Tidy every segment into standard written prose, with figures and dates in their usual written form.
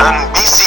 NBC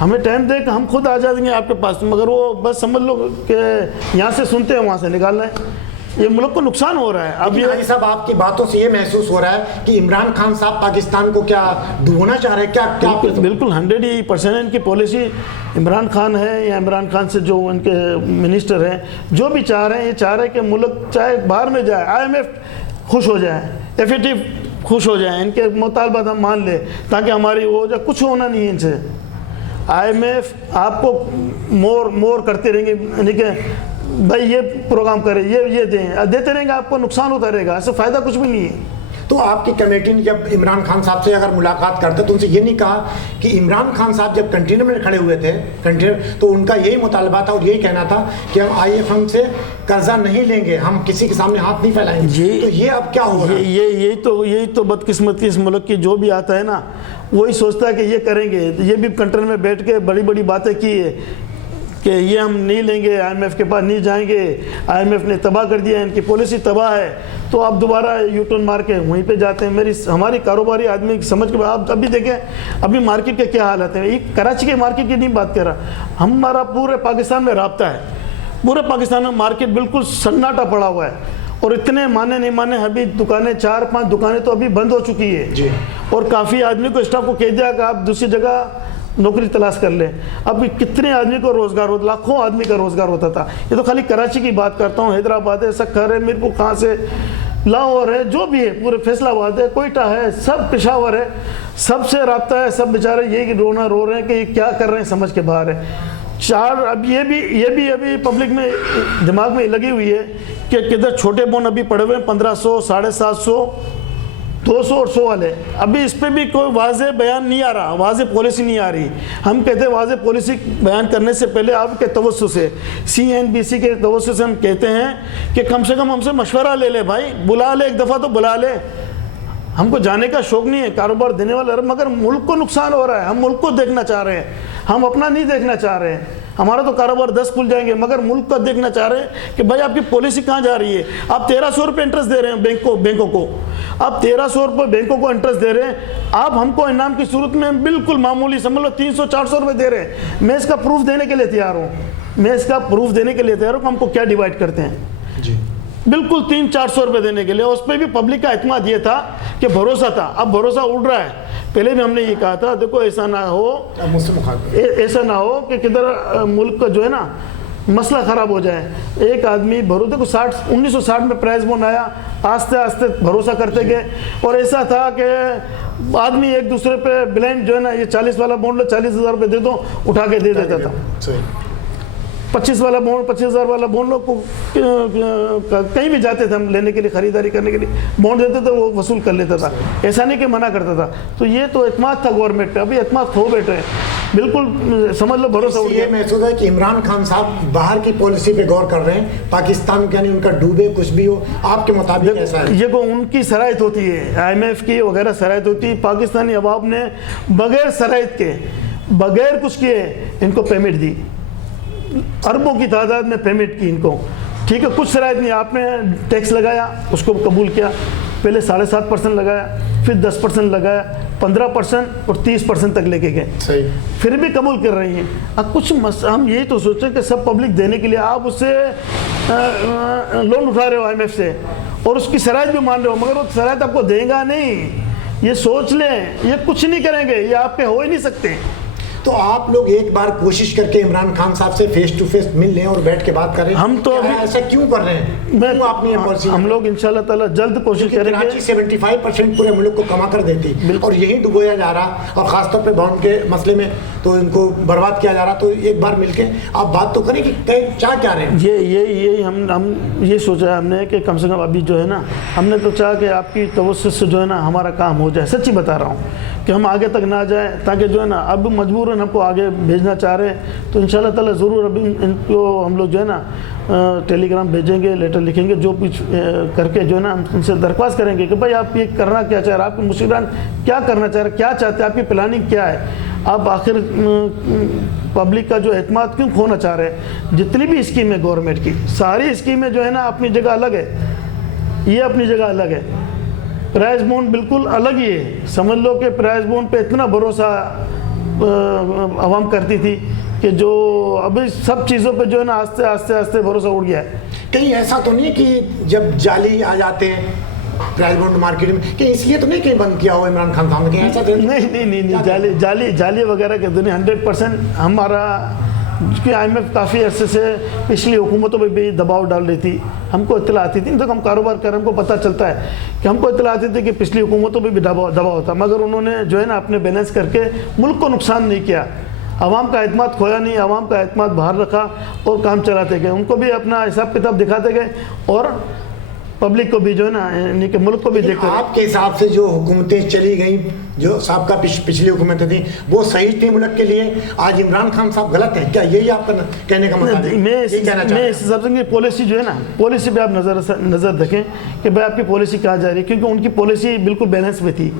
ہمیں time دے کہ ہم خود آ جائیں گے آپ کے پاس، مگر وہ بس سمجھ لو کہ یہاں سے سنتے ہیں وہاں سے نکال رہے ہیں. یہ ملک کو نقصان ہو رہا ہے. اب یہ حاجی صاحب آپ کی باتوں سے یہ محسوس ہو رہا ہے کہ عمران خان صاحب پاکستان کو کیا ڈبونا چاہ رہے ہیں؟ کیا بالکل 100% ان کی پالیسی عمران خان ہے یا عمران خان سے جو ان کے منسٹر ہیں جو بھی چاہ رہے ہیں، یہ چاہ رہے ہیں کہ ملک چاہے باہر میں جائے، IMF خوش ہو جائے، FATF خوش ہو جائیں، ان کے مطالبات ہم مان لیں تاکہ ہماری وہ جو کچھ ہونا نہیں ہے ان سے. IMF آپ کو مور کرتے رہیں گے، یعنی کہ بھائی یہ پروگرام کرے، یہ دیں، دیتے رہیں گے، آپ کو نقصان ہوتا رہے گا، اس سے فائدہ کچھ بھی نہیں ہے. تو آپ کی کمیٹی نے جب عمران خان صاحب سے اگر ملاقات کرتے تو ان سے یہ نہیں کہا کہ عمران خان صاحب جب کنٹینر میں کھڑے ہوئے تھے تو ان کا یہی مطالبہ تھا اور یہی کہنا تھا کہ ہم IMF سے قرضہ نہیں لیں گے، ہم کسی کے سامنے ہاتھ نہیں پھیلائیں گے. تو یہ اب کیا ہو رہا ہے؟ یہی تو بدقسمتی اس ملک کی، جو بھی آتا ہے نا وہی سوچتا ہے کہ یہ کریں گے. یہ بھی کنٹرول میں بیٹھ کے بڑی بڑی باتیں کی ہے کہ یہ ہم نہیں لیں گے، IMF کے پاس نہیں جائیں گے، IMF نے تباہ کر دیا، ان کی پالیسی تباہ ہے. تو آپ دوبارہ یو ٹرن مار کے وہیں پہ جاتے ہیں. ہماری کاروباری آدمی سمجھ کے آپ ابھی دیکھیں ابھی مارکیٹ کے کیا حالت ہے. یہ کراچی کے مارکیٹ کی نہیں بات کر رہا، ہمارا پورے پاکستان میں رابطہ ہے. پورے پاکستان میں مارکیٹ بالکل سناٹا پڑا ہوا ہے اور اتنے مانے نہیں مانے ابھی دکانیں 4-5 دکانیں تو ابھی بند ہو چکی ہے جی. اور کافی آدمی کو اسٹاف کو کہہ دیا کہ آپ دوسری جگہ نوکری تلاش کر لیں. اب کتنے آدمی کو روزگار ہوتا، لاکھوں آدمی کا روزگار ہوتا تھا. یہ تو خالی کراچی کی بات کرتا ہوں، حیدرآباد ہے، سکھر ہے، میرپور کہاں سے، لاہور ہے، جو بھی ہے، پورے فیصل آباد ہے، کوئٹہ ہے، سب پشاور ہے، سب سے رابطہ ہے. سب بیچارے یہ رونا رو رہے ہیں کہ یہ کیا کر رہے ہیں، سمجھ کے باہر ہے. اب یہ بھی ابھی پبلک میں دماغ میں لگی ہوئی ہے کہ کدھر چھوٹے بون ابھی پڑے ہوئے ہیں 1500 750 200 اور 100 والے. ابھی اس پہ بھی کوئی واضح بیان نہیں آ رہا، واضح پالیسی نہیں آ رہی. ہم کہتے ہیں واضح پالیسی بیان کرنے سے پہلے آپ کے توسط سے CNBC کے توسط سے ہم کہتے ہیں کہ کم سے کم ہم سے مشورہ لے لے بھائی، بلا لے، ایک دفعہ تو بلا لے. ہم کو جانے کا شوق نہیں ہے، کاروبار دینے والا، مگر ملک کو نقصان ہو رہا ہے. ہم ملک کو دیکھنا چاہ رہے ہیں، ہم اپنا نہیں دیکھنا چاہ رہے ہیں. ہمارا تو کاروبار 10 کھل جائیں گے، مگر ملک کا دیکھنا چاہ رہے ہیں کہ بھائی آپ کی پالیسی کہاں جا رہی ہے. آپ 1300 روپے انٹرسٹ دے رہے ہیں بینکوں کو، آپ 1300 روپے بینکوں کو انٹرسٹ دے رہے ہیں. آپ ہم کو انعام کی صورت میں بالکل معمولی سمجھ لو 300-400 روپے دے رہے ہیں. میں اس کا پروف دینے کے لیے تیار ہوں، کہ ہم کو کیا ڈیوائڈ کرتے ہیں. جی بالکل 300-400 روپے دینے کے لیے. اس پہ بھی پبلک کا اعتماد یہ تھا کہ بھروسہ تھا. اب بھروسہ اڑ رہا ہے. پہلے بھی ہم نے یہ کہا تھا دیکھو ایسا نہ ہو کہ کدھر ملک کا جو ہے نا مسئلہ خراب ہو جائے. ایک آدمی دیکھو 1960 میں پرائز بونڈ آیا، آہستہ آہستہ بھروسہ کرتے گئے اور ایسا تھا کہ آدمی ایک دوسرے پہ بلائنڈ جو ہے نا یہ 40 والا بونڈ لو 40,000 روپے دے دو، اٹھا کے دے دیتا تھا. 25,000 والا بونڈ لو کو کہیں بھی جاتے تھے ہم لینے کے لیے، خریداری کرنے کے لیے بونڈ دیتے تھے، وہ وصول کر لیتا تھا. ایسا نہیں کہ منع کرتا تھا. تو یہ تو اعتماد تھا گورنمنٹ پہ. ابھی اعتماد کھو بیٹھے ہیں، بالکل سمجھ لو بھروسہ اٹھ گیا. یہ محسوس ہے کہ عمران خان صاحب باہر کی پالیسی پہ غور کر رہے ہیں، پاکستان یعنی ان کا ڈوبے کچھ بھی ہو. آپ کے مطابق ایسا ہے؟ یہ کو ان کی شرائط ہوتی ہے، IMF کی وغیرہ شرائط ہوتی ہے. پاکستانی عوام نے بغیر شرائط کے، بغیر کچھ کیے ان کو پیمنٹ دی، اربوں کی تعداد میں پیمنٹ کی ان کو. ٹھیک ہے، کچھ شرائط نہیں. آپ نے ٹیکس لگایا، اس کو قبول کیا. پہلے 7.5% لگایا، پھر 10% لگایا، 15% اور 30% تک لے کے گئے. صحیح. پھر بھی قبول کر رہی ہیں. اب کچھ ہم یہی تو سوچیں کہ سب پبلک دینے کے لیے آپ اس سے لون اٹھا رہے ہو IMF سے اور اس کی شرائط بھی مان رہے ہو، مگر وہ شرائط آپ کو دیں گا نہیں. یہ سوچ لیں، یہ کچھ نہیں کریں گے، یہ آپ پہ ہو ہی نہیں سکتے. تو آپ لوگ ایک بار کوشش کر کے عمران خان صاحب سے فیس ٹو فیس مل لیں اور بیٹھ کے بات کریں. ہم تو ایسا کیوں کر رہے ہیں؟ آپ نے یہ پالیسی، ہم لوگ انشاءاللہ تعالی جلد کوشش کریں گے. کراچی 75% پورے ملک کو کما کر دیتی اور یہی ڈبویا جا رہا، اور خاص طور پہ بانڈ کے مسئلے میں تو ان کو برباد کیا جا رہا. تو ایک بار مل کے آپ بات تو کریں کہ چاہ کیا رہے ہیں. یہ ہم یہ سوچا ہے ہم نے کہ کم سے کم ابھی جو ہے نا ہم نے تو چاہا کہ آپ کی توسط سے جو ہے نا ہمارا کام ہو جائے. سچی بتا رہا ہوں کہ ہم آگے تک نہ جائیں، تاکہ جو ہے نا اب مجبوراً ہم کو آگے بھیجنا چاہ رہے ہیں. تو انشاءاللہ تعالی ضرور ابھی ان کو ہم لوگ جو ہے نا ٹیلی گرام بھیجیں گے، لیٹر لکھیں گے، جو کچھ کر کے جو ہے نا ہم ان سے درخواست کریں گے کہ بھائی آپ یہ کرنا کیا چاہ رہے ہیں، آپ کے مشیران کیا کرنا چاہ رہے ہیں، کیا چاہتے ہیں، آپ کی پلاننگ کیا ہے. آپ آخر پبلک کا جو اعتماد کیوں کھونا چاہ رہے ہیں. جتنی بھی اسکیم ہے گورنمنٹ کی، ساری اسکیمیں جو ہے نا اپنی جگہ الگ ہے. یہ اپنی جگہ الگ ہے. پرائز بونڈ بالکل الگ ہی ہے. سمجھ لو کہ پرائز بونڈ پہ اتنا بھروسہ عوام کرتی تھی کہ جو ابھی سب چیزوں پہ جو ہے نا آہستہ آہستہ آہستہ بھروسہ اڑ گیا ہے. کہیں ایسا تو نہیں کہ جب جعلی آ جاتے ہیں پرائز بانڈ مارکیٹ میں کہ اس لیے تو نہیں کہیں بند کیا ہو عمران خان صاحب نے, ایسا تو نہیں, جعلی وغیرہ کے دنیا 100% ہمارا, کیونکہ آئی ایم ایف کافی عرصے سے پچھلی حکومتوں پہ بھی دباؤ ڈال رہی تھی, ہم کو اطلاع آتی تھی, تو ہم کاروبار کر رہے ہیں ہم کو پتہ چلتا ہے کہ ہم کو اطلاع آتی تھی کہ پچھلی حکومتوں پہ بھی دباؤ ہوتا, مگر انہوں نے جو ہے نا اپنے بیلنس کر کے ملک کو نقصان نہیں کیا, عوام کا اعتماد کھویا نہیں, عوام کا اعتماد باہر رکھا اور کام چلاتے گئے, ان کو بھی اپنا حساب کتاب دکھاتے گئے اور پبلک کو بھی جو ہے نا یعنی کہ ملک کو بھی دیکھتے. آپ کے حساب سے جو حکومتیں چلی گئیں, جو سابقہ پچھلی حکومتیں تھیں, وہ صحیح تھیں ملک کے لیے, آج عمران خان صاحب غلط ہیں کیا, یہی آپ کا کہنے کا مطلب ہے؟ میں اس حساب سے پالیسی جو ہے نا, پالیسی پہ آپ نظر رکھیں کہ بھائی آپ کی پالیسی کہاں جا رہی ہے, کیونکہ ان کی پالیسی بالکل بیلنس میں تھی,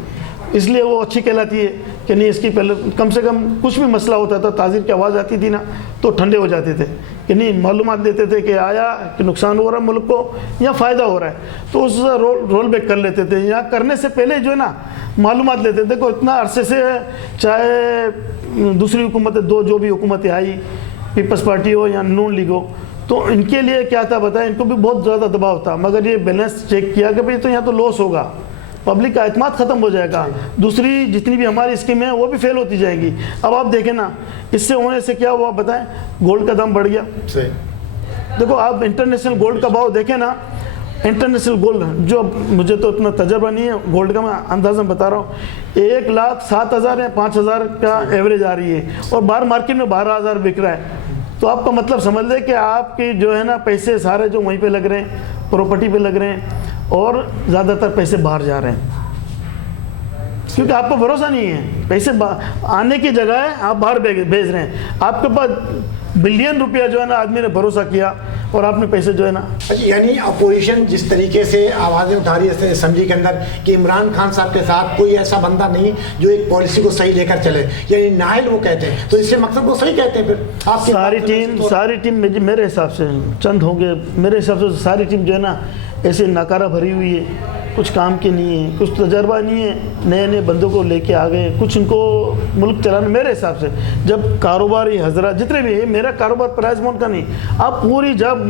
اس لیے وہ اچھی کہلاتی ہے کہ نہیں اس کی پہلے کم سے کم کچھ بھی مسئلہ ہوتا تھا, تعزیر کی آواز آتی تھی نا تو ٹھنڈے ہو جاتے تھے کہ نہیں معلومات دیتے تھے کہ آیا کہ نقصان ہو رہا ہے ملک کو یا فائدہ ہو رہا ہے, تو اس رول بیک کر لیتے تھے, یا کرنے سے پہلے جو ہے نا معلومات لیتے تھے. کو اتنا عرصے سے چاہے دوسری حکومتیں جو بھی حکومتیں آئی, پیپلز پارٹی ہو یا نون لیگ ہو, تو ان کے لیے کیا تھا بتائیں, ان کو بھی بہت زیادہ دباؤ تھا, مگر یہ بیلنس چیک کیا کہ بھئی تو یہاں تو لاس ہوگا, پبلک کا اعتماد ختم ہو جائے گا, دوسری جتنی بھی ہماری اسکیمیں ہیں وہ بھی فیل ہوتی جائیں گی. اب آپ دیکھیں نا اس سے ہونے سے کیا ہوا بتائیں, گولڈ کا دام بڑھ گیا. دیکھو آپ انٹرنیشنل گولڈ کا بھاؤ دیکھیں نا, انٹرنیشنل گولڈ جو مجھے تو اتنا تجربہ نہیں ہے گولڈ کا, میں اندازہ بتا رہا ہوں 1,07,000 یا 5,000 کا ایوریج آ رہی ہے, اور باہر مارکیٹ میں 12,000 بک رہا ہے. تو آپ کا مطلب سمجھ لیں کہ آپ کی جو ہے نا پیسے سارے جو وہیں پہ لگ رہے ہیں, پراپرٹی پہ لگ رہے ہیں, اور زیادہ تر پیسے باہر جا رہے ہیں, کیونکہ آپ کو بھروسہ نہیں ہے, پیسے آنے کی جگہ ہے آپ باہر بھیج رہے ہیں. آپ کے پاس بلین روپیہ جو ہے نا آدمی نے بھروسہ کیا اور آپ نے پیسے جو ہے نا. یعنی اپوزیشن جس طریقے سے آوازیں اٹھا رہی ہے اسمبلی کے اندر کہ عمران خان صاحب کے ساتھ کوئی ایسا بندہ نہیں جو ایک پالیسی کو صحیح لے کر چلے, یعنی نااہل وہ کہتے ہیں, تو اس سے مقصد وہ صحیح کہتے ہیں. پھر آپ ساری ٹیم میرے حساب سے چند ہوں گے, میرے حساب سے ساری ٹیم جو ہے نا ایسے ناکارہ بھری ہوئی ہے, کچھ کام کی نہیں ہے, کچھ تجربہ نہیں ہے, نئے بندوں کو لے کے آ گئے, کچھ ان کو ملک چلانا. میرے حساب سے جب کاروباری حضرات جتنے بھی ہیں, میرا کاروبار پرائز بانڈ کا نہیں, آپ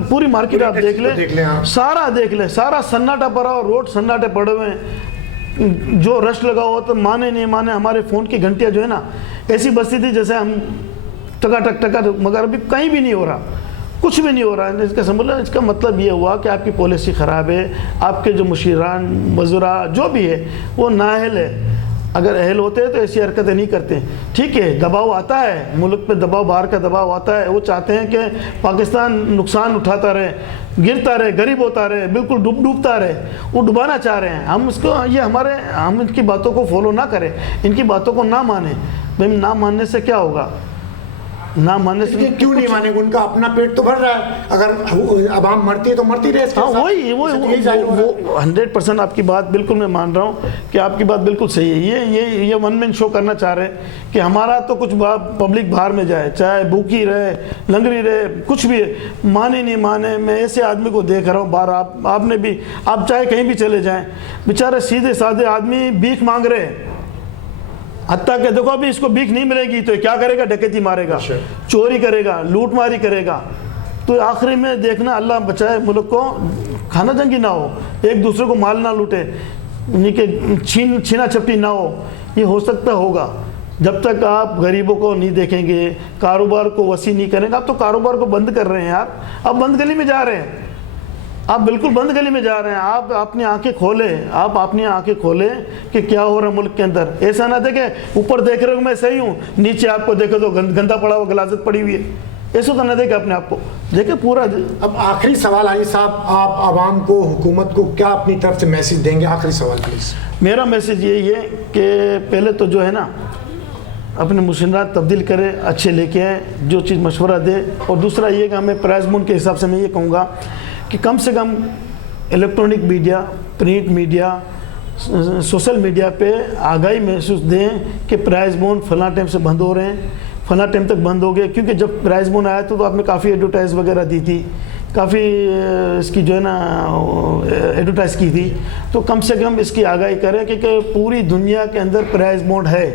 پوری مارکیٹ آپ دیکھ لیں, سارا دیکھ لیں, سارا سناٹا پڑا ہو, روڈ سناٹے پڑے ہوئے ہیں, جو رش لگا ہوا تو مانے نہیں مانے, ہمارے فون کی گھنٹیاں جو ہے نا ایسی بستی تھی جیسے ہم ٹکا, مگر ابھی کہیں بھی نہیں ہو رہا, کچھ بھی نہیں ہو رہا ہے. اس کا مطلب یہ ہوا کہ آپ کی پالیسی خراب ہے, آپ کے جو مشیران وزراء جو بھی ہے وہ نااہل ہے. اگر اہل ہوتے ہیں تو ایسی حرکتیں نہیں کرتے. ٹھیک ہے دباؤ آتا ہے, ملک پہ دباؤ, باہر کا دباؤ آتا ہے, وہ چاہتے ہیں کہ پاکستان نقصان اٹھاتا رہے, گرتا رہے, غریب ہوتا رہے, بالکل ڈوبتا رہے, وہ ڈبانا چاہ رہے ہیں. ہم اس کو ہم ان کی باتوں کو فالو نہ کریں, ان کی باتوں کو نہ مانیں. بھائی نہ ماننے سے کیا ہوگا, نہ ماننے سے کیوں نہیں مانے گا, ان کا اپنا پیٹ تو بھر رہا ہے, اگر عوام مرتی ہے تو مرتی رہے. ہاں وہی 100% آپ کی بات بالکل میں مان رہا ہوں کہ آپ کی بات بالکل صحیح ہے. یہ ون مین شو کرنا چاہ رہے ہیں کہ ہمارا تو کچھ پبلک باہر میں جائے, چاہے بھوکی رہے, لنگڑی رہے, کچھ بھی مانے نہیں مانے. میں ایسے آدمی کو دیکھ رہا ہوں باہر, آپ نے بھی, آپ چاہے کہیں بھی چلے جائیں, بیچارے سیدھے سادھے آدمی بھیک مانگ رہے ہیں. حتیٰ کہ دیکھو ابھی اس کو بھیک نہیں ملے گی تو کیا کرے گا, ڈکیتی مارے گا, چوری کرے گا, لوٹ ماری کرے گا. تو آخری میں دیکھنا اللہ بچائے ملک کو کھانا جنگی نہ ہو, ایک دوسرے کو مال نہ لوٹے, کہ چھینا چھپٹی نہ ہو. یہ ہو سکتا ہوگا جب تک آپ غریبوں کو نہیں دیکھیں گے, کاروبار کو وسیع نہیں کریں گے. آپ تو کاروبار کو بند کر رہے ہیں یار, آپ بند گلی میں جا رہے ہیں, آپ بالکل بند گلی میں جا رہے ہیں. آپ اپنی آنکھیں کھولیں کہ کیا ہو رہا ہے ملک کے اندر. ایسا نہ دیکھیں اوپر دیکھ رہے ہو میں صحیح ہوں, نیچے آپ کو دیکھو تو گندا پڑا ہوا, غلاظت پڑی ہوئی ہے. ایسا تو نہ دیکھیں اپنے آپ کو, دیکھیں پورا. اب آخری سوال علی صاحب, آپ عوام کو, حکومت کو کیا اپنی طرف سے میسج دیں گے؟ آخری سوال پلیز. میرا میسج یہی ہے کہ پہلے تو جو ہے نا اپنے مشینات تبدیل کرے, اچھے لے کے آئیں, جو چیز مشورہ دے. اور دوسرا یہ کہ ہمیں پرائز بانڈ کے حساب سے میں یہ کہوں گا کہ کم سے کم electronic media, print media, social media پہ آگاہی محسوس دیں کہ پرائز بانڈ فلاں ٹائم سے بند ہو رہے ہیں, فلاں ٹائم تک بند ہو گئے. کیونکہ جب پرائز بانڈ آیا تو آپ نے کافی ایڈورٹائز وغیرہ دی تھی, کافی اس کی جو ہے نا ایڈورٹائز کی تھی. تو کم سے کم اس کی آگاہی کریں کہ پوری دنیا کے اندر پرائز بانڈ ہے,